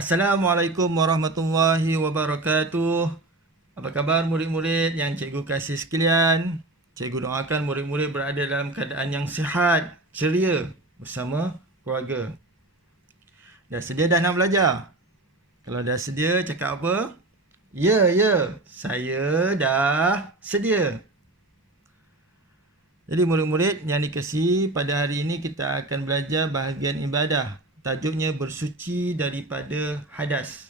Assalamualaikum warahmatullahi wabarakatuh. Apa khabar murid-murid yang cikgu kasih sekalian? Cikgu doakan murid-murid berada dalam keadaan yang sihat, ceria bersama keluarga. Dah sedia dah nak belajar? Kalau dah sedia, cakap apa? Ya, ya, saya dah sedia. Jadi murid-murid yang dikasihi, pada hari ini kita akan belajar bahagian ibadah. Tajuknya bersuci daripada hadas.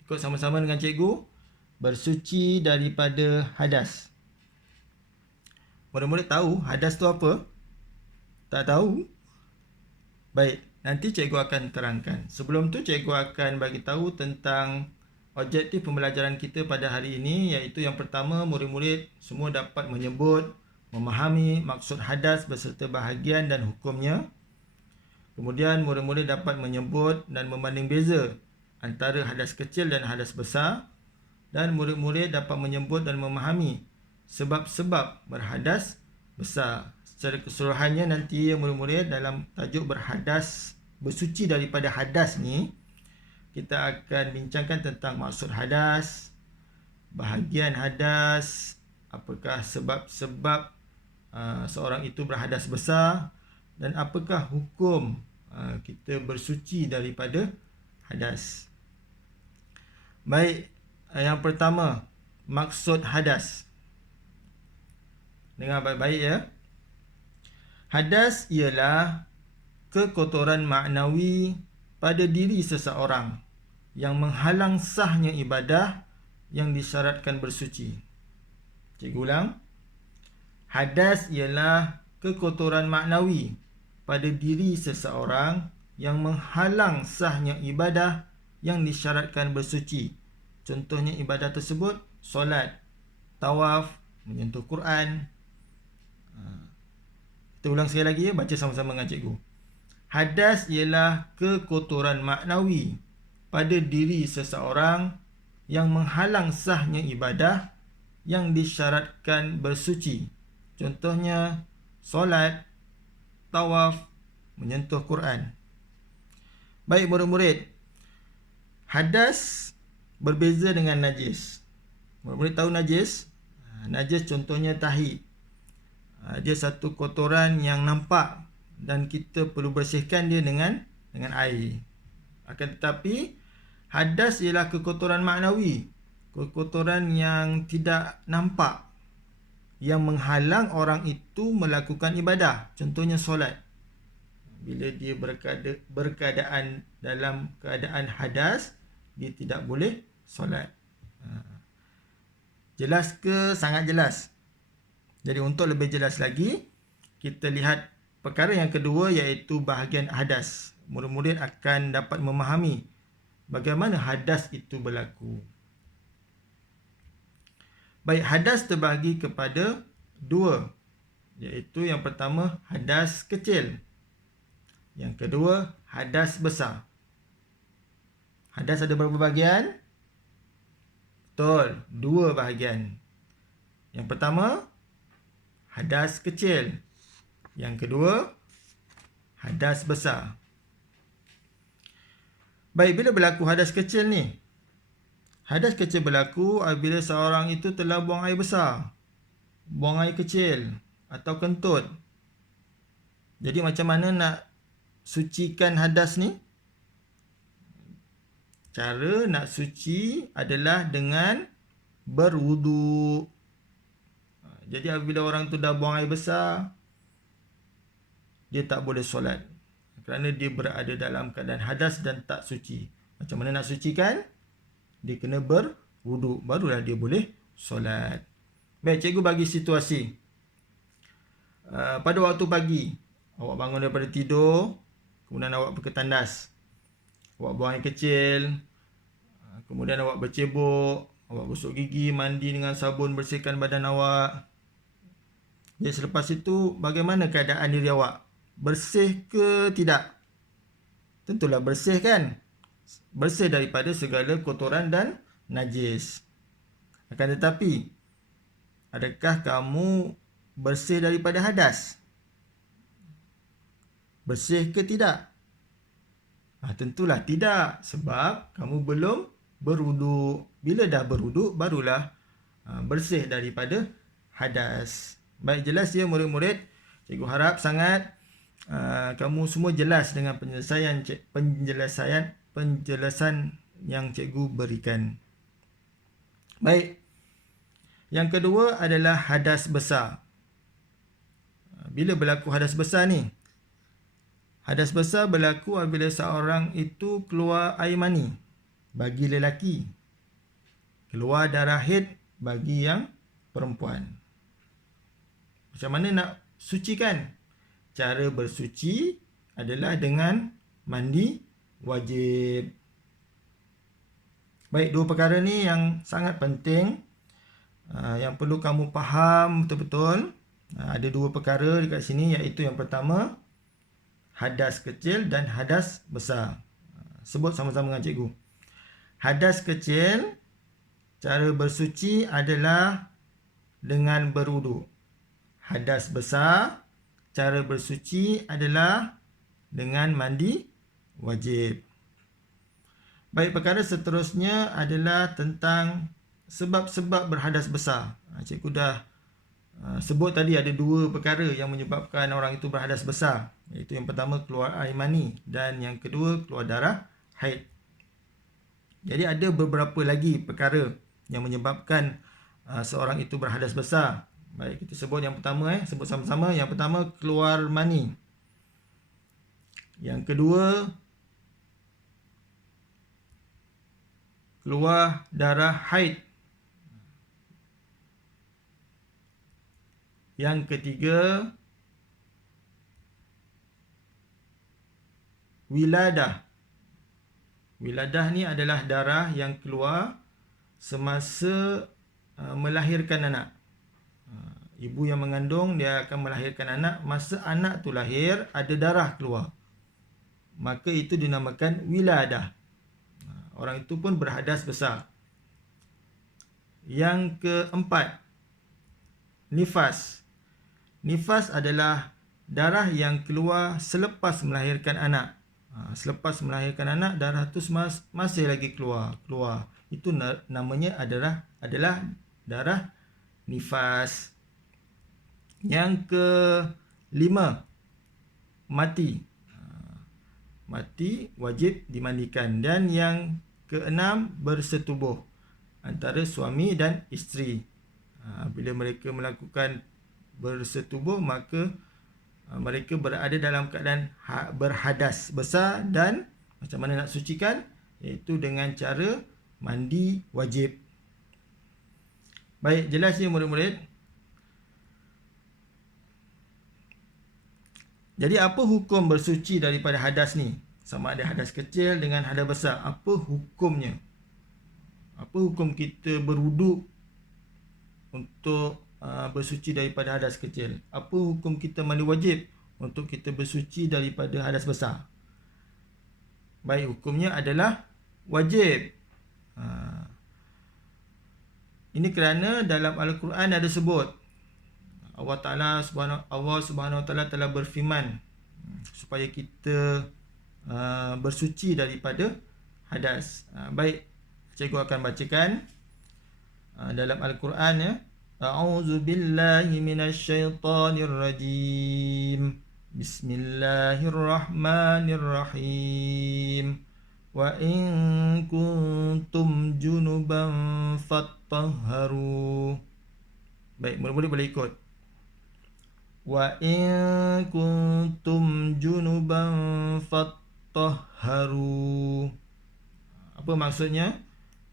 Ikut sama-sama dengan cikgu. Bersuci daripada hadas. Murid-murid tahu hadas tu apa? Tak tahu? Baik, nanti cikgu akan terangkan. Sebelum tu cikgu akan bagi tahu tentang objektif pembelajaran kita pada hari ini, iaitu yang pertama, murid-murid semua dapat menyebut, memahami maksud hadas beserta bahagian dan hukumnya. Kemudian murid-murid dapat menyebut dan membanding beza antara hadas kecil dan hadas besar. Dan murid-murid dapat menyebut dan memahami sebab-sebab berhadas besar. Secara keseluruhannya nanti murid-murid dalam tajuk berhadas, bersuci daripada hadas ni, kita akan bincangkan tentang maksud hadas, bahagian hadas, apakah sebab-sebab seorang itu berhadas besar, dan apakah hukum kita bersuci daripada hadas. Baik, yang pertama, maksud hadas. Dengar baik-baik ya. Hadas ialah kekotoran maknawi pada diri seseorang yang menghalang sahnya ibadah yang disyaratkan bersuci. Cikgu ulang. Hadas ialah kekotoran maknawi pada diri seseorang yang menghalang sahnya ibadah yang disyaratkan bersuci. Contohnya ibadah tersebut, solat, tawaf, menyentuh Quran. Kita ulang sekali lagi ya, baca sama-sama dengan cikgu. Hadas ialah kekotoran maknawi pada diri seseorang yang menghalang sahnya ibadah yang disyaratkan bersuci. Contohnya, solat, tawaf, menyentuh Quran. Baik murid-murid, hadas berbeza dengan najis. Murid-murid tahu najis? Najis contohnya tahi. Dia satu kotoran yang nampak dan kita perlu bersihkan dia dengan air. Akan tetapi, hadas ialah kekotoran maknawi, kekotoran yang tidak nampak, yang menghalang orang itu melakukan ibadah. Contohnya solat. Bila dia berkeadaan dalam keadaan hadas, dia tidak boleh solat. Jelas ke? Sangat jelas. Jadi untuk lebih jelas lagi, kita lihat perkara yang kedua, iaitu bahagian hadas. Murid-murid akan dapat memahami bagaimana hadas itu berlaku. Baik, hadas terbahagi kepada dua, iaitu yang pertama hadas kecil, yang kedua hadas besar. Hadas ada berapa bahagian? Betul, dua bahagian. Yang pertama hadas kecil, yang kedua hadas besar. Baik, bila berlaku hadas kecil ni? Hadas kecil berlaku apabila seorang itu telah buang air besar, buang air kecil atau kentut. Jadi macam mana nak sucikan hadas ni? Cara nak suci adalah dengan berwudu. Jadi apabila orang tu dah buang air besar, dia tak boleh solat kerana dia berada dalam keadaan hadas dan tak suci. Macam mana nak sucikan? Dia kena berwudu, barulah dia boleh solat. Baik, cikgu bagi situasi. Pada waktu pagi, awak bangun daripada tidur, kemudian awak pergi tandas. Awak buang air kecil, kemudian awak bercebok, awak gosok gigi, mandi dengan sabun, bersihkan badan awak. Jadi selepas itu, bagaimana keadaan diri awak? Bersih ke tidak? Tentulah bersih kan? Bersih daripada segala kotoran dan najis. Akan tetapi, adakah kamu bersih daripada hadas? Bersih ke tidak? Tentulah tidak, sebab kamu belum berwuduk. Bila dah berwuduk, barulah bersih daripada hadas. Baik, jelas ya murid-murid. Cikgu harap sangat kamu semua jelas dengan penjelasan yang cikgu berikan. Baik. Yang kedua adalah hadas besar. Bila berlaku hadas besar ni? Hadas besar berlaku apabila seorang itu keluar air mani bagi lelaki, keluar darah haid bagi yang perempuan. Macam mana nak sucikan? Cara bersuci adalah dengan mandi wajib. Baik, dua perkara ni yang sangat penting, yang perlu kamu faham betul-betul. Ada dua perkara dekat sini, iaitu yang pertama, hadas kecil dan hadas besar. Sebut sama-sama dengan cikgu. Hadas kecil, cara bersuci adalah dengan berwuduk. Hadas besar, cara bersuci adalah dengan mandi wajib. Baik, perkara seterusnya adalah tentang sebab-sebab berhadas besar. Cikgu dah sebut tadi ada dua perkara yang menyebabkan orang itu berhadas besar, iaitu yang pertama keluar air mani dan yang kedua keluar darah haid. Jadi ada beberapa lagi perkara yang menyebabkan seorang itu berhadas besar. Baik, kita sebut yang pertama, sebut sama-sama. Yang pertama, keluar mani. Yang kedua, keluar darah haid. Yang ketiga, wiladah. Wiladah ni adalah darah yang keluar semasa melahirkan anak. Ibu yang mengandung, dia akan melahirkan anak. Masa anak tu lahir, ada darah keluar, maka itu dinamakan wiladah. Orang itu pun berhadas besar. Yang keempat, nifas. Nifas adalah darah yang keluar selepas melahirkan anak. Selepas melahirkan anak, darah tu masih lagi keluar. Itu namanya adalah darah nifas. Yang kelima, mati. Mati wajib dimandikan. Dan yang keenam, bersetubuh antara suami dan isteri. Bila mereka melakukan bersetubuh, maka mereka berada dalam keadaan berhadas besar. Dan macam mana nak sucikan? Iaitu dengan cara mandi wajib. Baik, jelas ya murid-murid? Jadi apa hukum bersuci daripada hadas ni? Sama ada hadas kecil dengan hadas besar. Apa hukumnya? Apa hukum kita berwuduk untuk bersuci daripada hadas kecil? Apa hukum kita mandi wajib untuk kita bersuci daripada hadas besar? Baik, hukumnya adalah wajib. Ini kerana dalam Al-Quran ada sebut, Allah Subhanahu Wa Taala telah berfirman supaya kita bersuci daripada hadas. Baik, cikgu akan bacakan dalam Al-Quran ya. A'udzu billahi minasyaitonir rajim. Bismillahirrahmanirrahim. Wa in kuntum junuban fattahharu. Baik, murid-murid boleh ikut. Wa in kuntum junuban fattahharu. Apa maksudnya?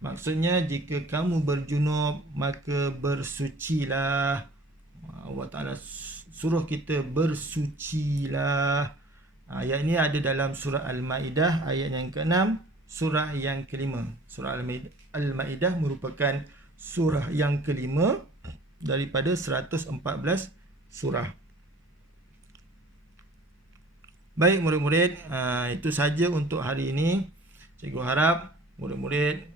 Maksudnya, jika kamu berjunub, maka bersucilah. Allah Ta'ala suruh kita bersucilah. Ayat ini ada dalam surah Al-Ma'idah ayat yang ke-6, surah yang ke-5. Surah Al-Ma'idah merupakan surah yang ke-5 daripada 114 surah. Baik murid-murid, itu saja untuk hari ini. Cikgu harap murid-murid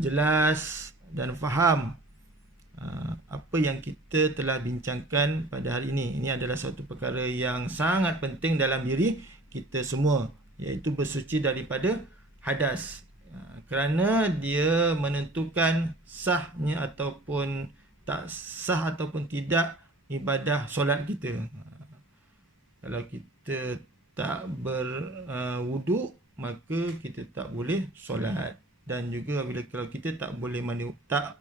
jelas dan faham apa yang kita telah bincangkan pada hari ini. Ini adalah suatu perkara yang sangat penting dalam diri kita semua, iaitu bersuci daripada hadas. Kerana dia menentukan sahnya ataupun tak sah ataupun tidak ibadah solat kita. Kalau kita tak berwuduk, maka kita tak boleh solat. Dan juga kalau kita tak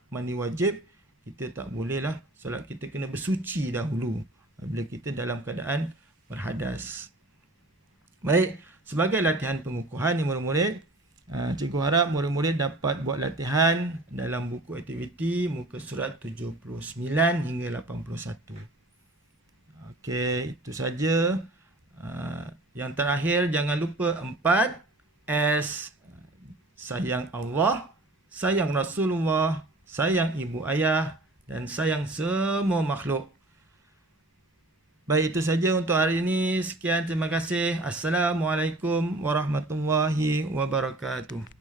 mandi wajib, kita tak bolehlah solat. Kita kena bersuci dahulu bila kita dalam keadaan berhadas. Baik, sebagai latihan pengukuhan ni murid-murid, cikgu harap murid-murid dapat buat latihan dalam buku aktiviti muka surat 79 hingga 81. Okey, itu saja. Yang terakhir, jangan lupa 4S. Sayang Allah, sayang Rasulullah, sayang ibu ayah, dan sayang semua makhluk. Baik, itu saja untuk hari ini. Sekian, terima kasih. Assalamualaikum warahmatullahi wabarakatuh.